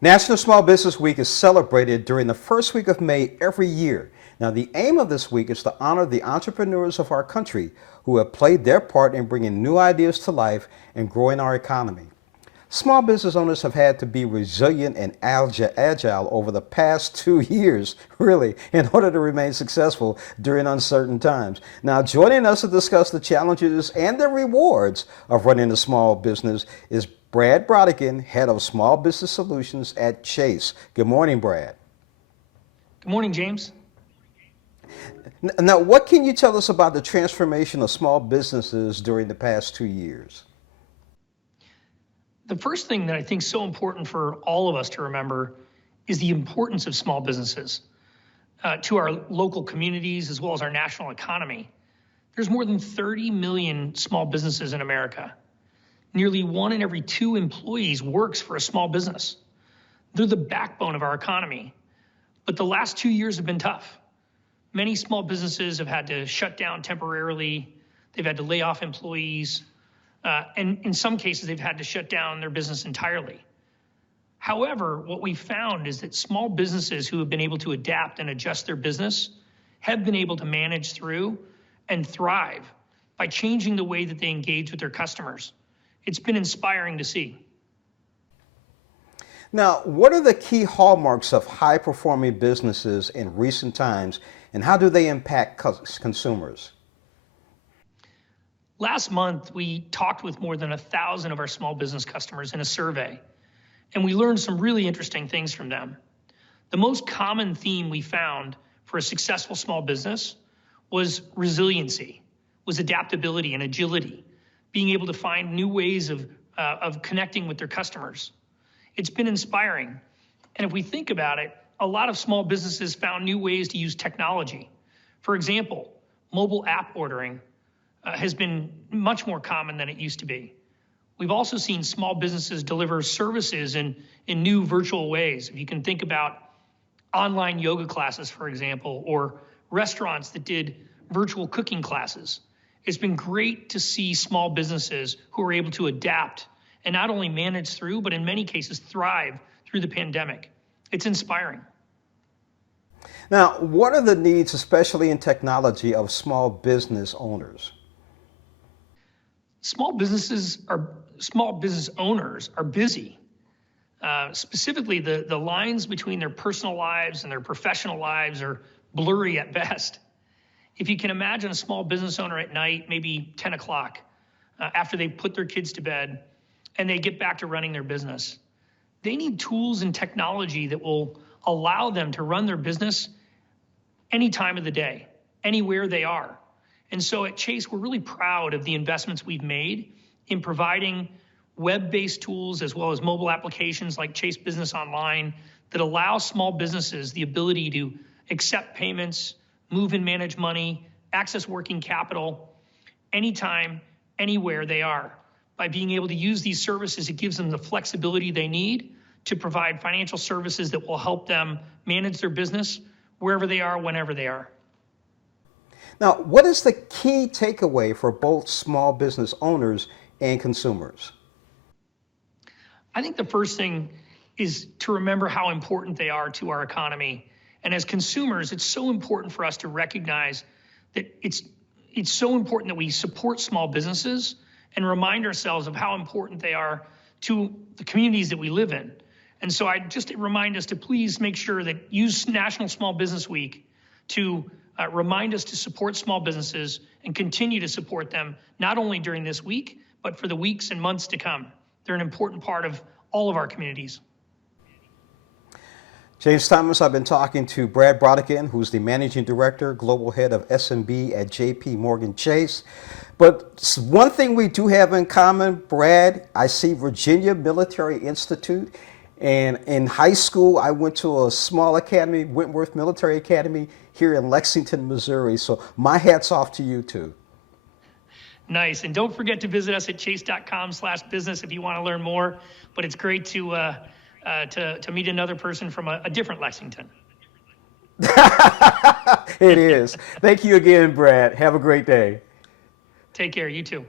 National Small Business Week is celebrated during the first week of May every year. Now, the aim of this week is to honor the entrepreneurs of our country who have played their part in bringing new ideas to life and growing our economy. Small business owners have had to be resilient and agile over the past 2 years, really, in order to remain successful during uncertain times. Now, joining us to discuss the challenges and the rewards of running a small business is Brad Brodigan, Head of Small Business Solutions at Chase. Good morning, Brad. Good morning, James. Now, what can you tell us about the transformation of small businesses during the past 2 years? The first thing that I think is so important for all of us to remember is the importance of small businesses to our local communities as well as our national economy. There's more than 30 million small businesses in America. Nearly 1 in every 2 employees works for a small business. They're the backbone of our economy. But the last 2 years have been tough. Many small businesses have had to shut down temporarily. They've had to lay off employees. And in some cases, they've had to shut down their business entirely. However, what we found is that small businesses who have been able to adapt and adjust their business have been able to manage through and thrive by changing the way that they engage with their customers. It's been inspiring to see. Now, what are the key hallmarks of high-performing businesses in recent times, and how do they impact consumers? Last month, we talked with more than 1,000 of our small business customers in a survey, and we learned some really interesting things from them. The most common theme we found for a successful small business was resiliency, was adaptability and agility, being able to find new ways of connecting with their customers. It's been inspiring. And if we think about it, a lot of small businesses found new ways to use technology. For example, mobile app ordering has been much more common than it used to be. We've also seen small businesses deliver services in new virtual ways. If you can think about online yoga classes, for example, or restaurants that did virtual cooking classes. It's been great to see small businesses who are able to adapt and not only manage through, but in many cases thrive through the pandemic. It's inspiring. Now, what are the needs, especially in technology, of small business owners? Small business owners are busy. Specifically, the lines between their personal lives and their professional lives are blurry at best. If you can imagine a small business owner at night, maybe 10 o'clock, after they've put their kids to bed and they get back to running their business, they need tools and technology that will allow them to run their business any time of the day, anywhere they are. And so at Chase, we're really proud of the investments we've made in providing web-based tools as well as mobile applications like Chase Business Online that allow small businesses the ability to accept payments, move and manage money, access working capital, anytime, anywhere they are. By being able to use these services, it gives them the flexibility they need to provide financial services that will help them manage their business wherever they are, whenever they are. Now, what is the key takeaway for both small business owners and consumers? I think the first thing is to remember how important they are to our economy. And as consumers, it's so important for us to recognize that it's so important that we support small businesses and remind ourselves of how important they are to the communities that we live in. And so I just remind us to please make sure that use National Small Business Week to remind us to support small businesses and continue to support them, not only during this week, but for the weeks and months to come. They're an important part of all of our communities. James Thomas, I've been talking to Brad Brodigan, who's the Managing Director, Global Head of SMB at JPMorgan Chase. But one thing we do have in common, Brad, I see Virginia Military Institute. And in high school, I went to a small academy, Wentworth Military Academy, here in Lexington, Missouri. So my hat's off to you too. Nice. And don't forget to visit us at chase.com/business if you want to learn more. But it's great to meet another person from a different Lexington. It is. Thank you again, Brad. Have a great day. Take care. You too.